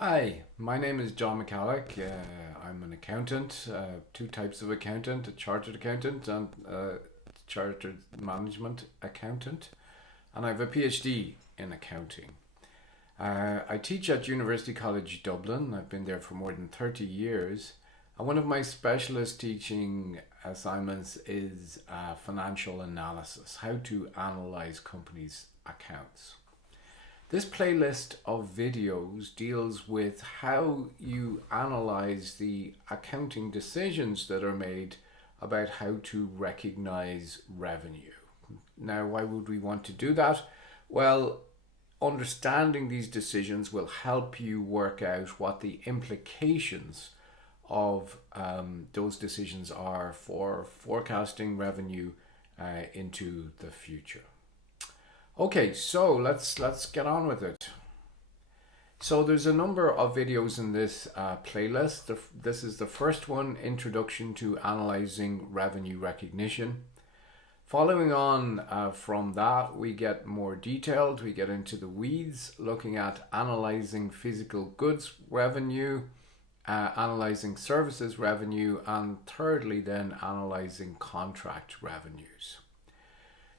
Hi, my name is John McCallick. I'm an accountant, two types of accountant, a chartered accountant and a chartered management accountant, and I have a PhD in accounting. I teach at University College Dublin. I've been there for more than 30 years, and one of my specialist teaching assignments is financial analysis, how to analyze companies' accounts. This playlist of videos deals with how you analyze the accounting decisions that are made about how to recognize revenue. Now, why would we want to do that? Well, understanding these decisions will help you work out what the implications of those decisions are for forecasting revenue into the future. Okay, so let's get on with it. So there's a number of videos in this playlist. This is the first one, Introduction to Analyzing Revenue Recognition. Following on from that, we get more detailed. We get into the weeds, looking at analyzing physical goods revenue, analyzing services revenue, and thirdly then analyzing contract revenues.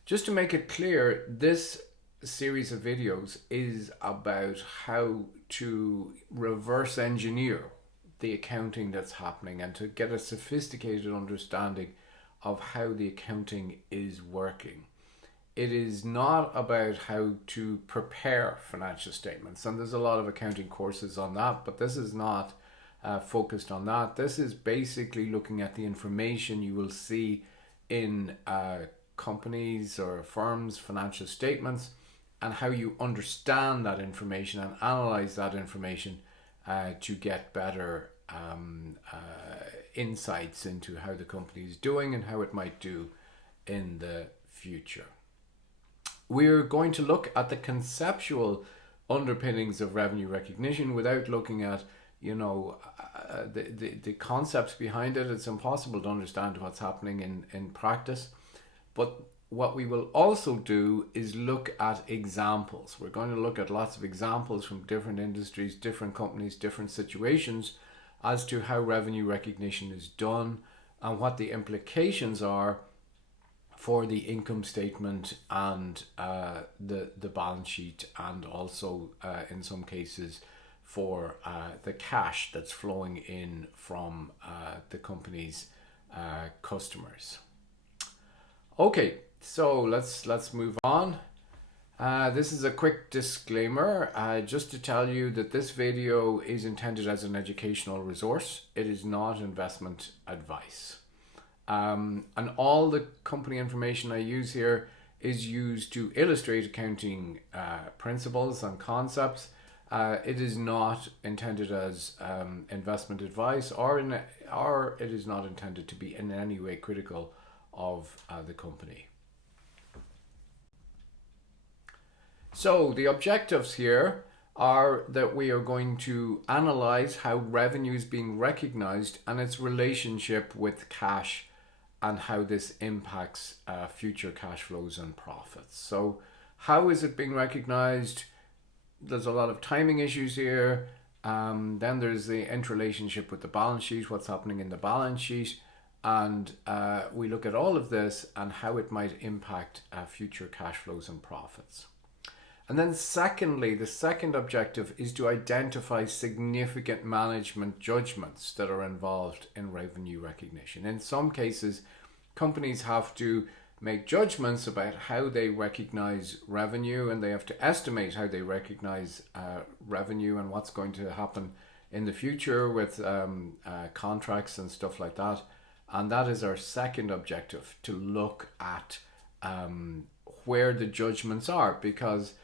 Just to make it clear, this series of videos is about how to reverse engineer the accounting that's happening and to get a sophisticated understanding of how the accounting is working. It is not about how to prepare financial statements, and there's a lot of accounting courses on that, but this is not focused on that. This is basically looking at the information you will see in companies or firms' financial statements and how you understand that information and analyze that information to get better insights into how the company is doing and how it might do in the future. We're going to look at the conceptual underpinnings of revenue recognition without looking at the concepts behind it. It's impossible to understand what's happening in practice. But what we will also do is look at examples. We're going to look at lots of examples from different industries, different companies, different situations as to how revenue recognition is done and what the implications are for the income statement and the balance sheet, and also in some cases for the cash that's flowing in from the company's customers. Okay, so let's move on. This is a quick disclaimer, just to tell you that this video is intended as an educational resource. It is not investment advice. And all the company information I use here is used to illustrate accounting principles and concepts. It is not intended as investment advice, or it is not intended to be in any way critical of the company. So the objectives here are that we are going to analyze how revenue is being recognized and its relationship with cash and how this impacts future cash flows and profits. So how is it being recognized? There's a lot of timing issues here. Then there's the interrelationship with the balance sheet, what's happening in the balance sheet. And we look at all of this and how it might impact future cash flows and profits. And then secondly, the second objective is to identify significant management judgments that are involved in revenue recognition. In some cases, companies have to make judgments about how they recognize revenue, and they have to estimate how they recognize revenue and what's going to happen in the future with contracts and stuff like that. And that is our second objective, to look at where the judgments are, because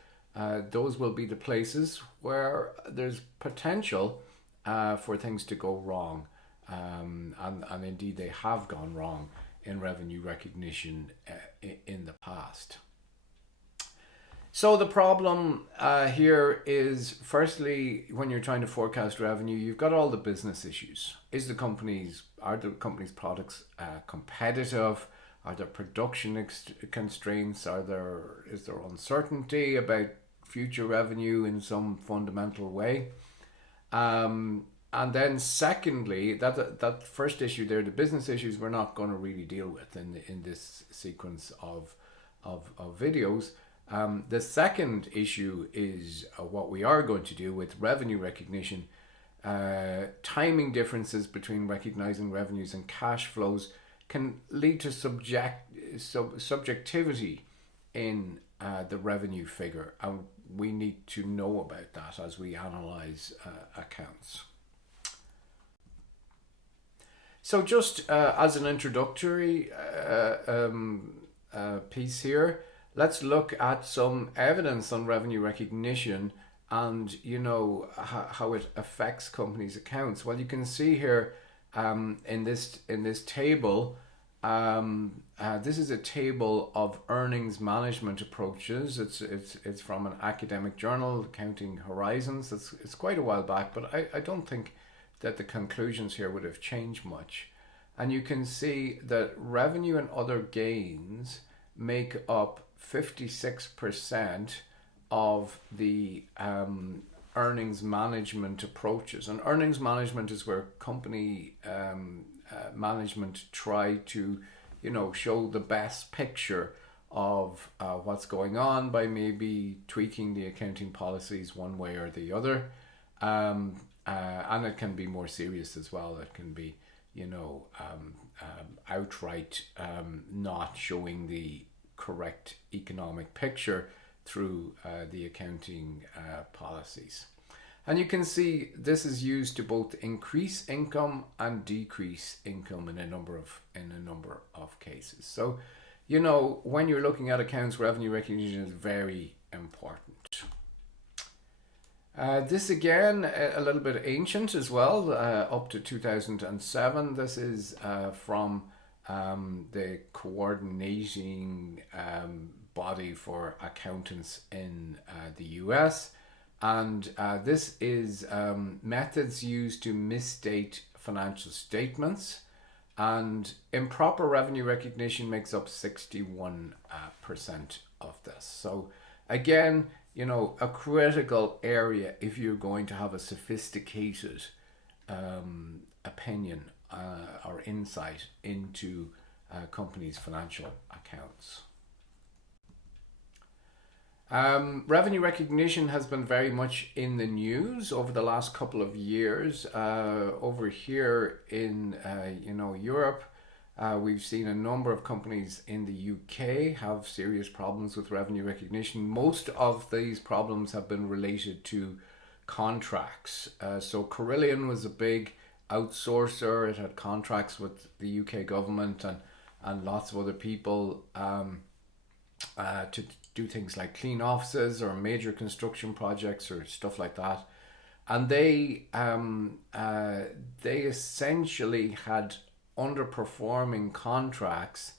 those will be the places where there's potential for things to go wrong. And indeed they have gone wrong in revenue recognition in the past. So the problem here is, firstly, when you're trying to forecast revenue, you've got all the business issues. Are the company's products competitive? Are there production constraints? Is there uncertainty about future revenue in some fundamental way? And then secondly, that first issue there, the business issues, we're not going to really deal with in this sequence of videos. The second issue is what we are going to do with revenue recognition. Timing differences between recognizing revenues and cash flows can lead to subjectivity in the revenue figure, and we need to know about that as we analyze accounts. So just as an introductory piece here, let's look at some evidence on revenue recognition and how it affects companies' accounts. Well, you can see here in this table. This is a table of earnings management approaches. It's from an academic journal, Accounting Horizons. It's quite a while back, but I don't think that the conclusions here would have changed much. And you can see that revenue and other gains make up 56% of the earnings management approaches. And earnings management is where company management try to, show the best picture of what's going on by maybe tweaking the accounting policies one way or the other. And it can be more serious as well. It can be, outright not showing the correct economic picture through the accounting policies. And you can see this is used to both increase income and decrease income in a number of cases. So, when you're looking at accounts, revenue recognition is very important. This again, a little bit ancient as well, up to 2007. This is from the coordinating body for accountants in the US. And this is methods used to misstate financial statements, and improper revenue recognition makes up 61% of this. So again, a critical area if you're going to have a sophisticated opinion or insight into companies' financial accounts. Revenue recognition has been very much in the news over the last couple of years. Over here in Europe, we've seen a number of companies in the UK have serious problems with revenue recognition. Most of these problems have been related to contracts. So Carillion was a big outsourcer. It had contracts with the UK government and lots of other people to do things like clean offices or major construction projects or stuff like that. And they essentially had underperforming contracts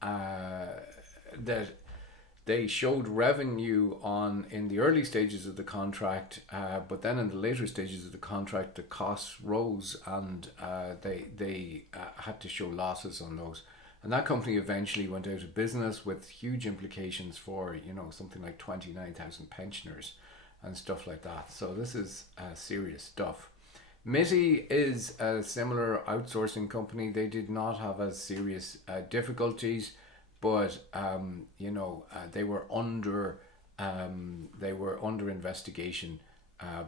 that they showed revenue on in the early stages of the contract, but then in the later stages of the contract the costs rose and they had to show losses on those. And that company eventually went out of business with huge implications for, something like 29,000 pensioners and stuff like that. So this is serious stuff. MITI is a similar outsourcing company. They did not have as serious difficulties, but they were under investigation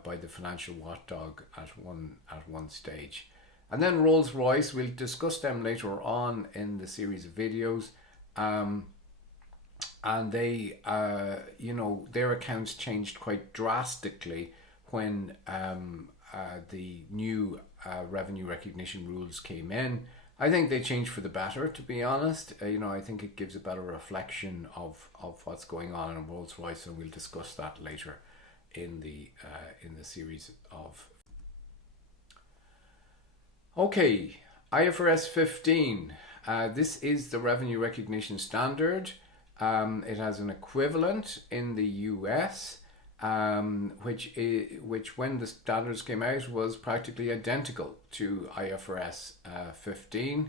by the financial watchdog at one stage. And then Rolls-Royce, we'll discuss them later on in the series of videos. And they, their accounts changed quite drastically when the new revenue recognition rules came in. I think they changed for the better, to be honest. I think it gives a better reflection of what's going on in Rolls-Royce, and we'll discuss that later in the series of. Okay, IFRS 15. This is the revenue recognition standard. It has an equivalent in the US, which when the standards came out was practically identical to IFRS 15.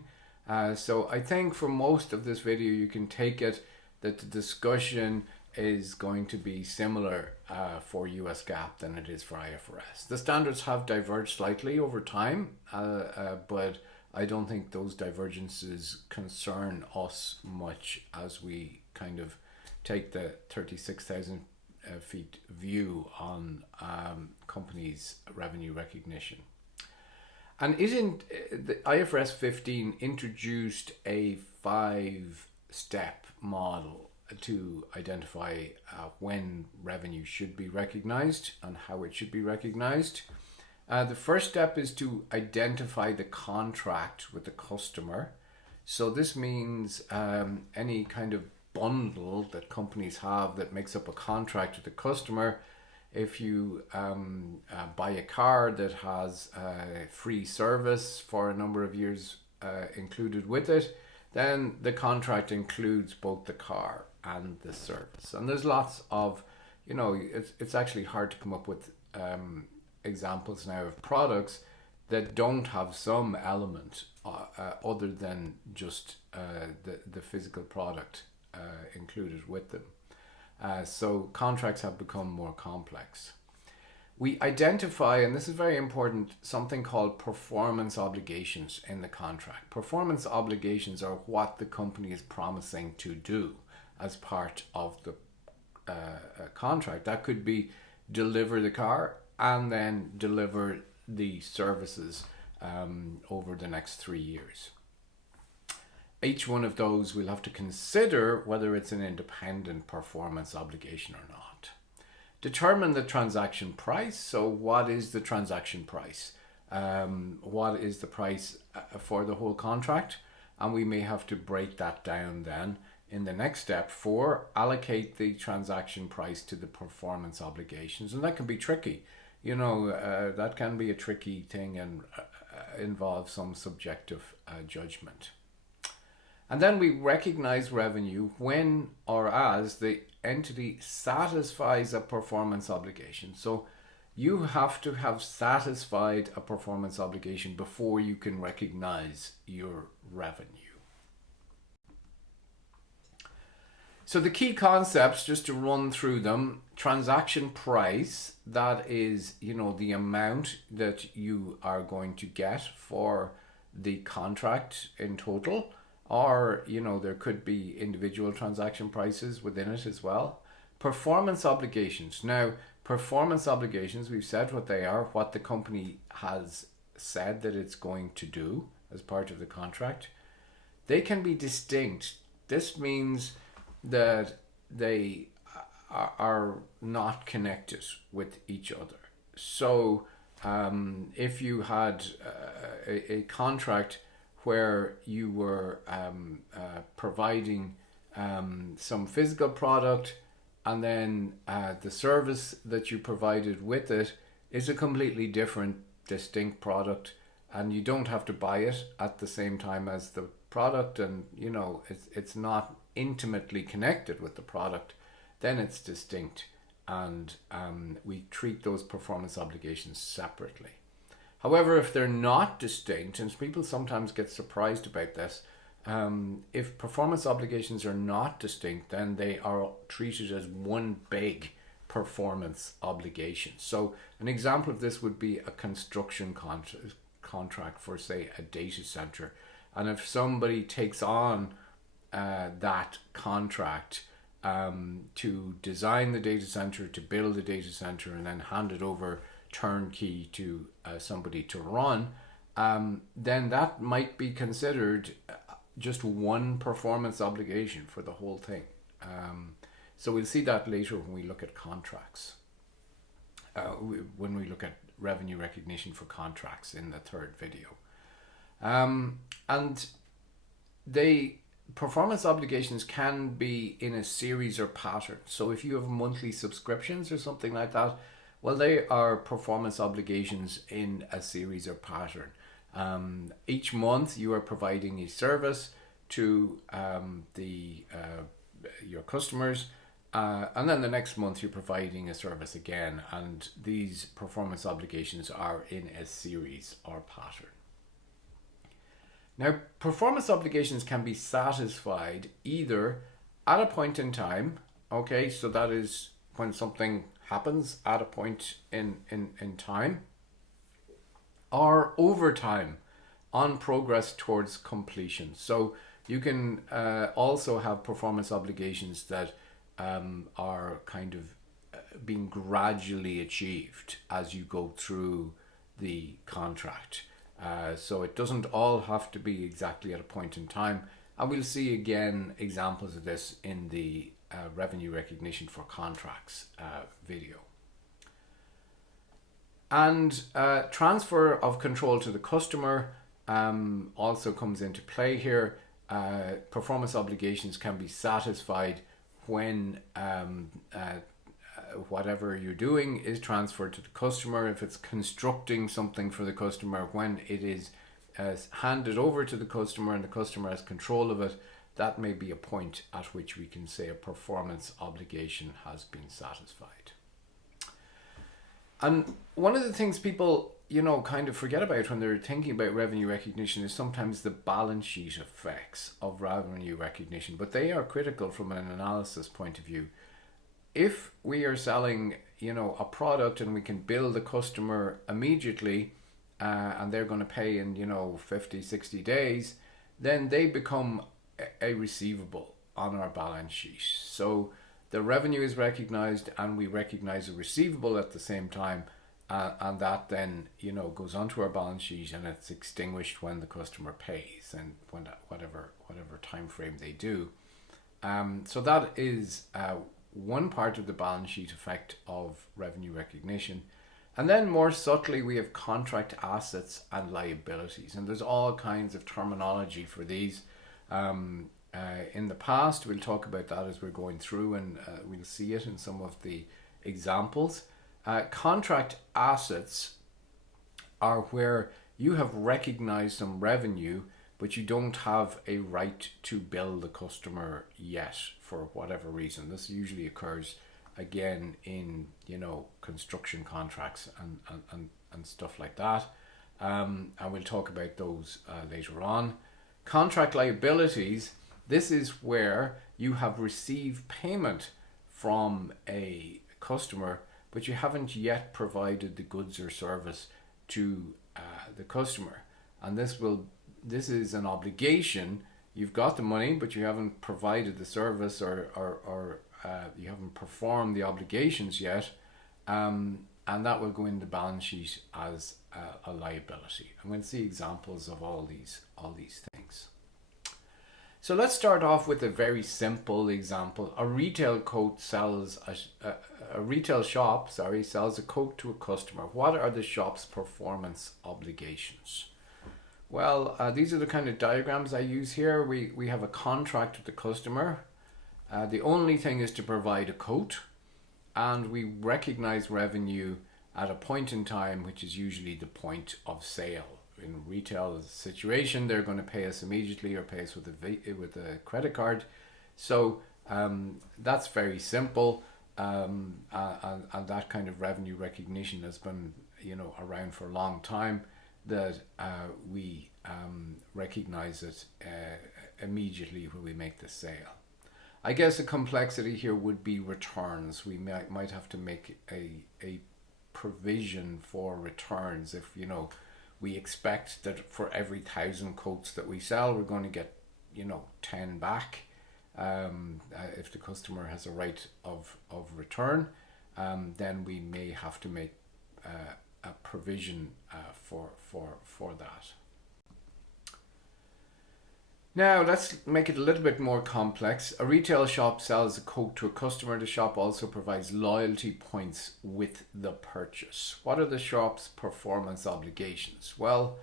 So I think for most of this video you can take it that the discussion is going to be similar for US GAAP than it is for IFRS. The standards have diverged slightly over time, but I don't think those divergences concern us much as we kind of take the 36,000 feet view on companies' revenue recognition. And isn't the IFRS 15 introduced a 5-step model to identify when revenue should be recognized and how it should be recognized? The first step is to identify the contract with the customer. So this means any kind of bundle that companies have that makes up a contract with the customer. If you buy a car that has free service for a number of years included with it, then the contract includes both the car and the service. And there's lots of, it's actually hard to come up with examples now of products that don't have some element other than just the physical product included with them. So contracts have become more complex. We identify, and this is very important, something called performance obligations in the contract. Performance obligations are what the company is promising to do as part of the contract. That could be deliver the car and then deliver the services over the next 3 years. Each one of those we'll have to consider whether it's an independent performance obligation or not. Determine the transaction price. So what is the transaction price? What is the price for the whole contract? And we may have to break that down then in the next step. 4, allocate the transaction price to the performance obligations. And that can be tricky. That can be a tricky thing and involve some subjective judgment. And then we recognize revenue when or as the entity satisfies a performance obligation. So you have to have satisfied a performance obligation before you can recognize your revenue. So the key concepts, just to run through them: transaction price, that is, the amount that you are going to get for the contract in total. Or, there could be individual transaction prices within it as well. Performance obligations. Now, performance obligations, we've said what they are, what the company has said that it's going to do as part of the contract. They can be distinct. This means that they are not connected with each other. So, if you had a contract where you were providing some physical product, and then the service that you provided with it is a completely different, distinct product, and you don't have to buy it at the same time as the product, and it's not intimately connected with the product, then it's distinct, and we treat those performance obligations separately. However, if they're not distinct, and people sometimes get surprised about this, if performance obligations are not distinct, then they are treated as one big performance obligation. So an example of this would be a construction contract for, say, a data center. And if somebody takes on that contract to design the data center, to build the data center, and then hand it over turnkey to somebody to run, then that might be considered just one performance obligation for the whole thing. So we'll see that later when we look at contracts, when we look at revenue recognition for contracts in the third video. And the performance obligations can be in a series or pattern. So if you have monthly subscriptions or something like that, well, they are performance obligations in a series or pattern. Each month you are providing a service to your customers, and then the next month you're providing a service again, and these performance obligations are in a series or pattern. Now, performance obligations can be satisfied either at a point in time Okay, so that is when something happens at a point in time, or over time on progress towards completion. So you can also have performance obligations that are kind of being gradually achieved as you go through the contract. So it doesn't all have to be exactly at a point in time. And we'll see again examples of this in the revenue recognition for contracts video. And transfer of control to the customer also comes into play here. Performance obligations can be satisfied when whatever you're doing is transferred to the customer. If it's constructing something for the customer, when it is handed over to the customer and the customer has control of it, that may be a point at which we can say a performance obligation has been satisfied. And one of the things people, kind of forget about when they're thinking about revenue recognition is sometimes the balance sheet effects of revenue recognition, but they are critical from an analysis point of view. If we are selling, a product and we can bill the customer immediately and they're going to pay in, 50, 60 days, then they become a receivable on our balance sheet. So the revenue is recognized and we recognize a receivable at the same time, and that then goes onto our balance sheet and it's extinguished when the customer pays and when whatever time frame they do. So that is one part of the balance sheet effect of revenue recognition. And then more subtly we have contract assets and liabilities, and there's all kinds of terminology for these. In the past, we'll talk about that as we're going through, and we'll see it in some of the examples. Contract assets are where you have recognized some revenue, but you don't have a right to bill the customer yet for whatever reason. This usually occurs again in construction contracts and stuff like that. And we'll talk about those later on. Contract liabilities. This is where you have received payment from a customer, but you haven't yet provided the goods or service to the customer. And this is an obligation. You've got the money, but you haven't provided the service or you haven't performed the obligations yet. And that will go in the balance sheet as a liability. I'm going to see examples of all these things. So let's start off with a very simple example. A retail shop sells a coat to a customer. What are the shop's performance obligations? Well, these are the kind of diagrams I use here. We have a contract with the customer. The only thing is to provide a coat, and we recognize revenue at a point in time, which is usually the point of sale. In retail situation, they're going to pay us immediately or pay us with a credit card. So that's very simple, and that kind of revenue recognition has been around for a long time. That we recognize it immediately when we make the sale. I guess a complexity here would be returns. We might have to make a provision for returns if we expect that for every 1,000 coats that we sell, we're going to get 10 back. If the customer has a right of return, then we may have to make a provision for that. Now let's make it a little bit more complex. A retail shop sells a coat to a customer. The shop also provides loyalty points with the purchase. What are the shop's performance obligations? Well,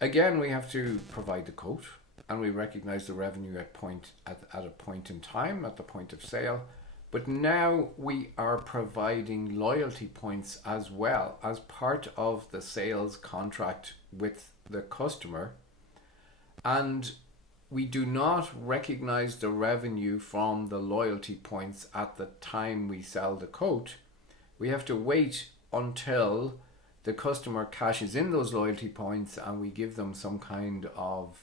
again, we have to provide the coat, and we recognize the revenue at a point in time, at the point of sale. But now we are providing loyalty points as well as part of the sales contract with the customer. And we do not recognize the revenue from the loyalty points at the time we sell the coat. We have to wait until the customer cashes in those loyalty points and we give them some kind of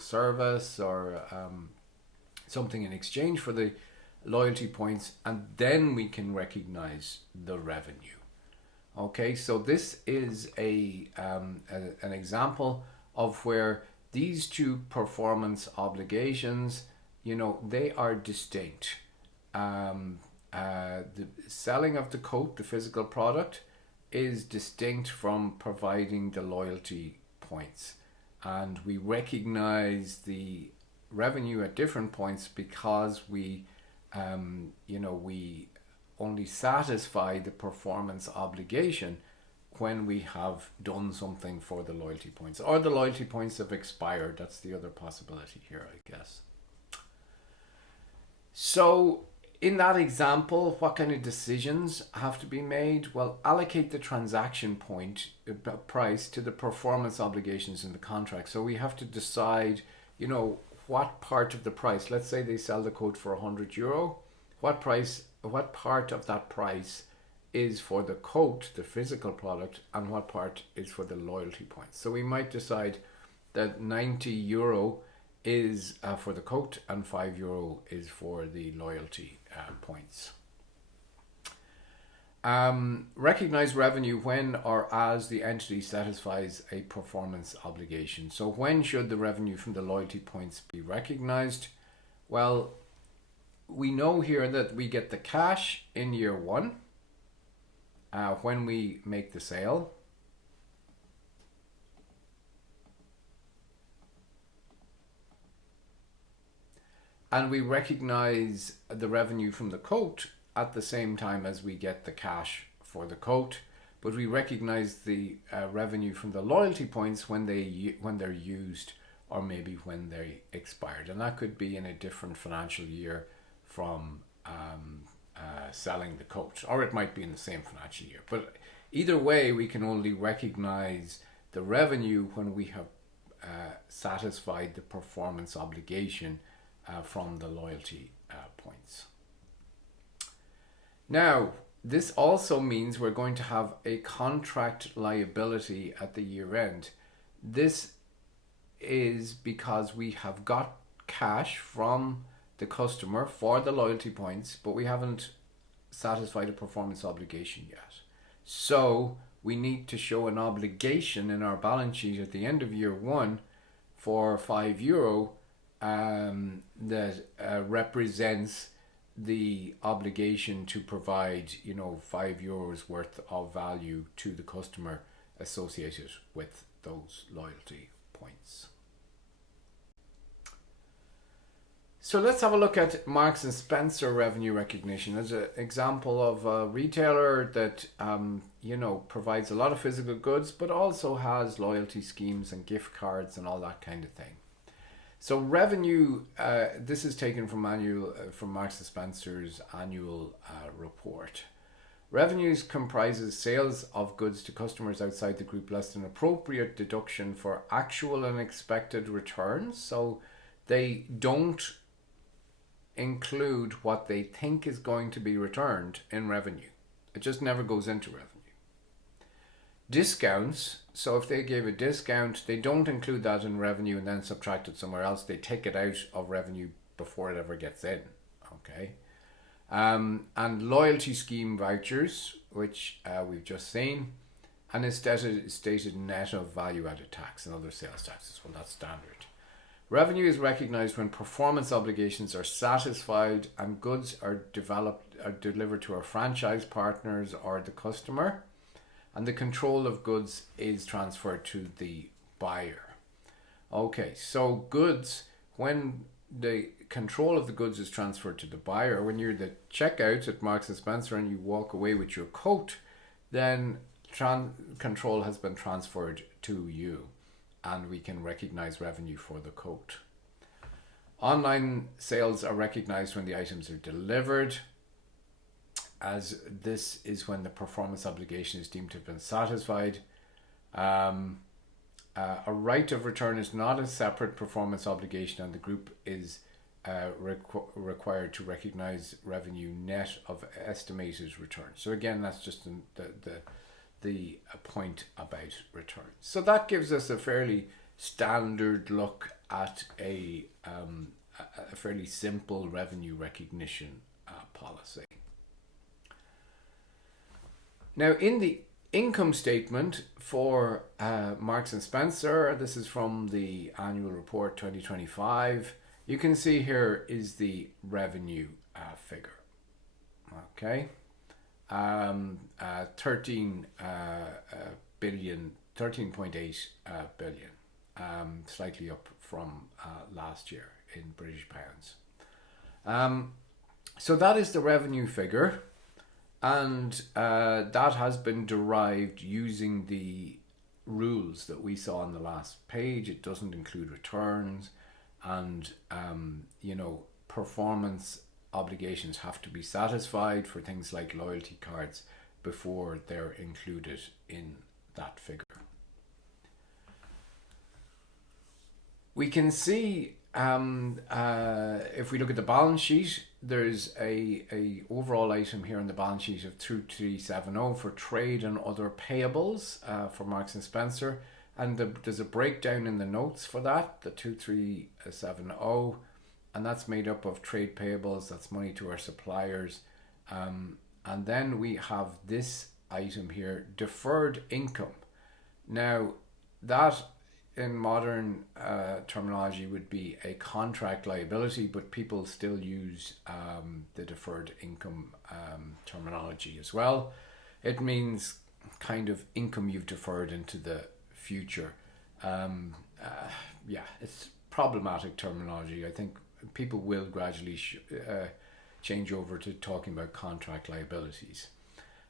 service or something in exchange for the loyalty points, and then we can recognize the revenue. Okay, so this is an example of where these two performance obligations, they are distinct. The selling of the coat, the physical product, is distinct from providing the loyalty points, and we recognize the revenue at different points because we only satisfy the performance obligation when we have done something for the loyalty points, or the loyalty points have expired. That's the other possibility here, I guess. So in that example, what kind of decisions have to be made? Well, allocate the transaction point price to the performance obligations in the contract. So we have to decide, what part of the price. Let's say they sell the coat for €100. What part of that price is for the coat, the physical product, and what part is for the loyalty points? So we might decide that €90 is for the coat and €5 is for the loyalty points. Recognize revenue when or as the entity satisfies a performance obligation. So when should the revenue from the loyalty points be recognized? Well, we know here that we get the cash in year one when we make the sale. And we recognize the revenue from the coat at the same time as we get the cash for the coat, but we recognize the revenue from the loyalty points when they're used, or maybe when they expired, and that could be in a different financial year from selling the coat, or it might be in the same financial year. But either way, we can only recognize the revenue when we have satisfied the performance obligation from the loyalty points. Now, this also means we're going to have a contract liability at the year end. This is because we have got cash from the customer for the loyalty points, but we haven't satisfied a performance obligation yet. So we need to show an obligation in our balance sheet at the end of year one for €5 that represents the obligation to provide, €5 worth of value to the customer associated with those loyalty points. So let's have a look at Marks and Spencer revenue recognition as an example of a retailer that provides a lot of physical goods, but also has loyalty schemes and gift cards and all that kind of thing. So revenue, this is taken from Marks and Spencer's annual report. Revenues comprises sales of goods to customers outside the group less than appropriate deduction for actual and expected returns. So they don't include what they think is going to be returned in revenue. It just never goes into revenue. Discounts, so if they gave a discount, they don't include that in revenue and then subtract it somewhere else. They take it out of revenue before it ever gets in. Okay. And loyalty scheme vouchers, which we've just seen, and is stated net of value added tax and other sales taxes. Well, that's standard. Revenue is recognized when performance obligations are satisfied and goods are delivered to our franchise partners or the customer, and the control of goods is transferred to the buyer. Okay, so goods, when the control of the goods is transferred to the buyer, when you're the checkout at Marks and Spencer and you walk away with your coat, then control has been transferred to you, and we can recognize revenue for the coat. Online sales are recognized when the items are delivered, as this is when the performance obligation is deemed to have been satisfied. A right of return is not a separate performance obligation, and the group is required to recognize revenue net of estimated return. So again, that's just the point about returns. So that gives us a fairly standard look at a fairly simple revenue recognition policy. Now, in the income statement for Marks and Spencer, this is from the Annual Report 2025. You can see here is the revenue figure. Okay, 13.8 billion, slightly up from last year in British pounds. So that is the revenue figure, and that has been derived using the rules that we saw on the last page. It doesn't include returns, and performance obligations have to be satisfied for things like loyalty cards before they're included in that figure. We can see if we look at the balance sheet, there's a overall item here on the balance sheet of 2370 for trade and other payables for Marks and Spencer, and there's a breakdown in the notes for that, the 2370, and that's made up of trade payables, that's money to our suppliers, and then we have this item here, deferred income. Now that in modern terminology would be a contract liability, but people still use the deferred income terminology as well. It means kind of income you've deferred into the future. It's problematic terminology. I think people will gradually change over to talking about contract liabilities.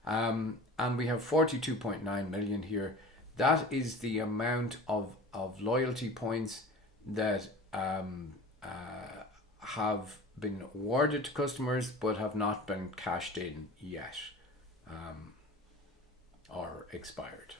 And we have 42.9 million here. That is the amount of loyalty points that have been awarded to customers but have not been cashed in yet or expired.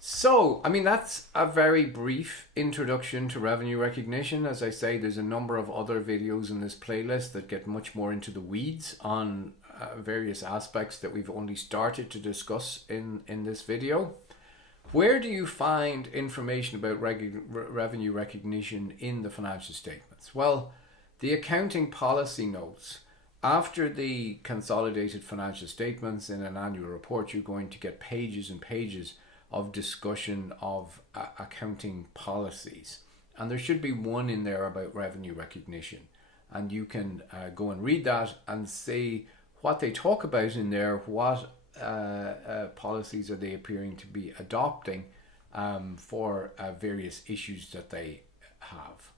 So, I mean, that's a very brief introduction to revenue recognition. As I say, there's a number of other videos in this playlist that get much more into the weeds on various aspects that we've only started to discuss in this video. Where do you find information about revenue recognition in the financial statements? Well, the accounting policy notes. After the consolidated financial statements in an annual report, you're going to get pages and pages of discussion of accounting policies. And there should be one in there about revenue recognition. And you can go and read that and see what they talk about in there, what policies are they appearing to be adopting for various issues that they have.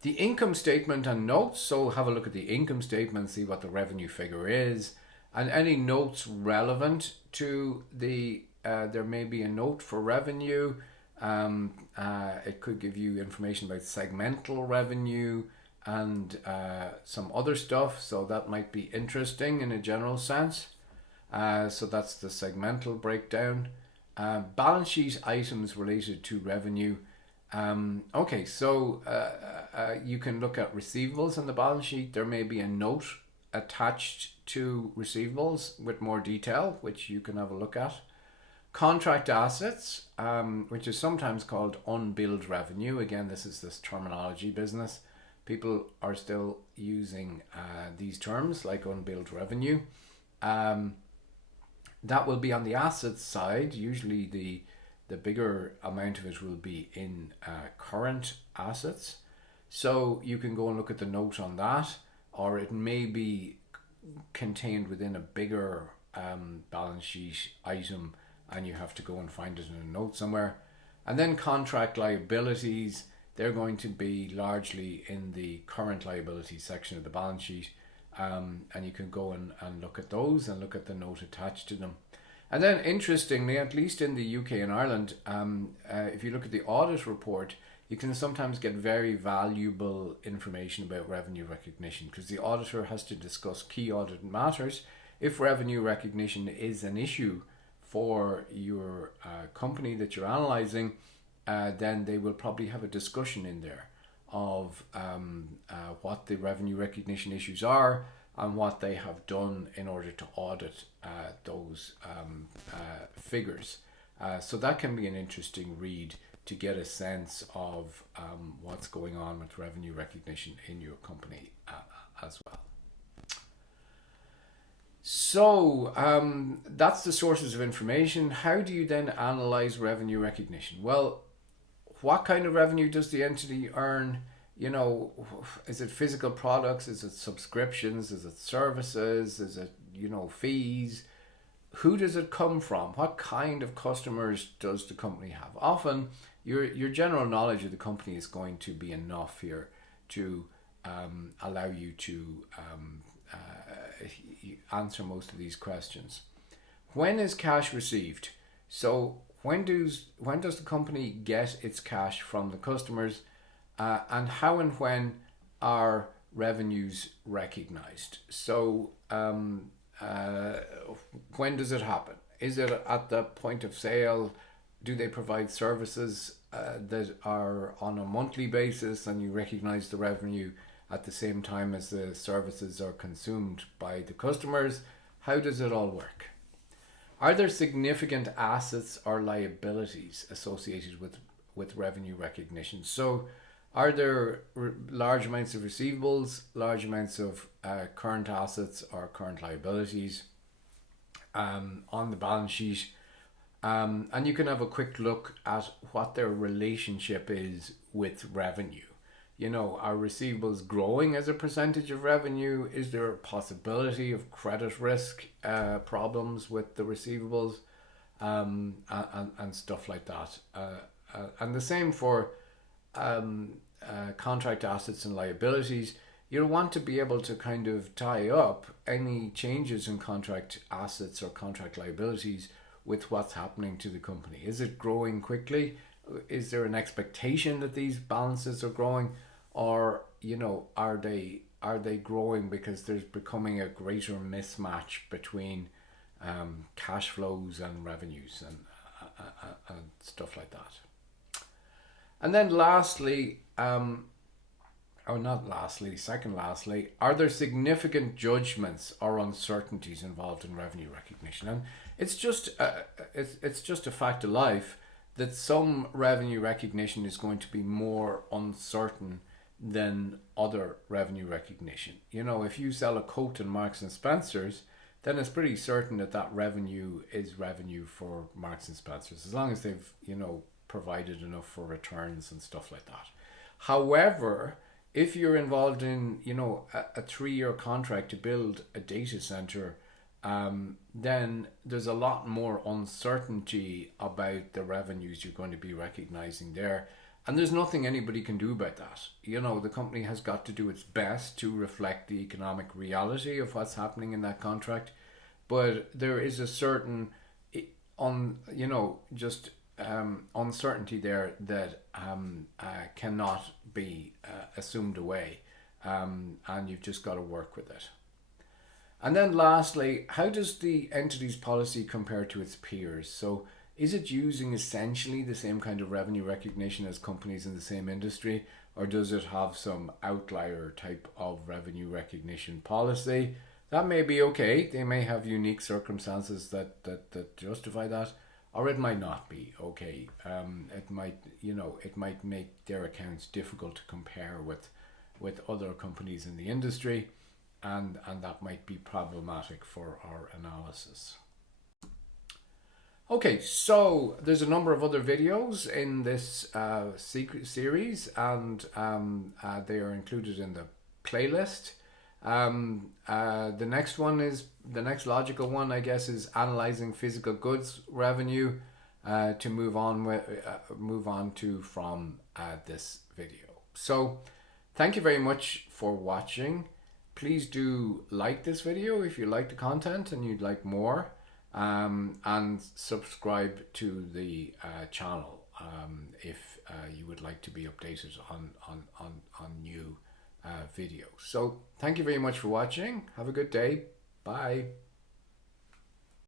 The income statement and notes, so have a look at the income statement, see what the revenue figure is, and any notes relevant to the, there may be a note for revenue. It could give you information about segmental revenue and some other stuff, so that might be interesting in a general sense. So that's the segmental breakdown. Balance sheet items related to revenue. Okay, so you can look at receivables on the balance sheet. There may be a note attached to receivables with more detail, which you can have a look at. Contract assets, which is sometimes called unbilled revenue. Again, this is this terminology business. People are still using these terms like unbilled revenue. That will be on the assets side. Usually the bigger amount of it will be in current assets. So you can go and look at the note on that, or it may be contained within a bigger balance sheet item and you have to go and find it in a note somewhere. And then contract liabilities, they're going to be largely in the current liabilities section of the balance sheet. And you can go and look at those and look at the note attached to them. And then interestingly, at least in the UK and Ireland, if you look at the audit report, you can sometimes get very valuable information about revenue recognition because the auditor has to discuss key audit matters. If revenue recognition is an issue for your company that you're analysing, then they will probably have a discussion in there of what the revenue recognition issues are and what they have done in order to audit those figures. So that can be an interesting read to get a sense of what's going on with revenue recognition in your company as well. So that's the sources of information. How do you then analyze revenue recognition? Well, what kind of revenue does the entity earn? You know, is it physical products? Is it subscriptions? Is it services? Is it, you know, fees? Who does it come from? What kind of customers does the company have? Often, your general knowledge of the company is going to be enough here to allow you to answer most of these questions. When is cash received? So when does the company get its cash from the customers, and how and when are revenues recognized? So when does it happen? Is it at the point of sale? Do they provide services that are on a monthly basis and you recognize the revenue at the same time as the services are consumed by the customers? How does it all work? Are there significant assets or liabilities associated with revenue recognition? So are there large amounts of receivables, large amounts of current assets or current liabilities on the balance sheet? And you can have a quick look at what their relationship is with revenue. You know, are receivables growing as a percentage of revenue? Is there a possibility of credit risk problems with the receivables and stuff like that? And the same for contract assets and liabilities. You'll want to be able to kind of tie up any changes in contract assets or contract liabilities with what's happening to the company. Is it growing quickly? Is there an expectation that these balances are growing? Or, you know, are they growing because there's becoming a greater mismatch between cash flows and revenues and stuff like that? And then lastly, second lastly, are there significant judgments or uncertainties involved in revenue recognition? And it's just a fact of life that some revenue recognition is going to be more uncertain than other revenue recognition. You know, if you sell a coat in Marks and Spencer's, then it's pretty certain that that revenue is revenue for Marks and Spencer's, as long as they've, you know, provided enough for returns and stuff like that. However, if you're involved in, you know, a 3-year contract to build a data center, then there's a lot more uncertainty about the revenues you're going to be recognizing there. And there's nothing anybody can do about that. You know, the company has got to do its best to reflect the economic reality of what's happening in that contract. But there is a certain, uncertainty there that cannot be assumed away. And you've just got to work with it. And then lastly, how does the entity's policy compare to its peers? So is it using essentially the same kind of revenue recognition as companies in the same industry, or does it have some outlier type of revenue recognition policy? That may be okay. They may have unique circumstances that justify that, or it might not be okay. It might make their accounts difficult to compare with other companies in the industry, and that might be problematic for our analysis. Okay, so there's a number of other videos in this series, and they are included in the playlist. The next logical one, I guess, is analyzing physical goods revenue to move on to from this video. So, thank you very much for watching. Please do like this video if you like the content and you'd like more. And subscribe to the channel if you would like to be updated on new videos. So thank you very much for watching. Have a good day. Bye.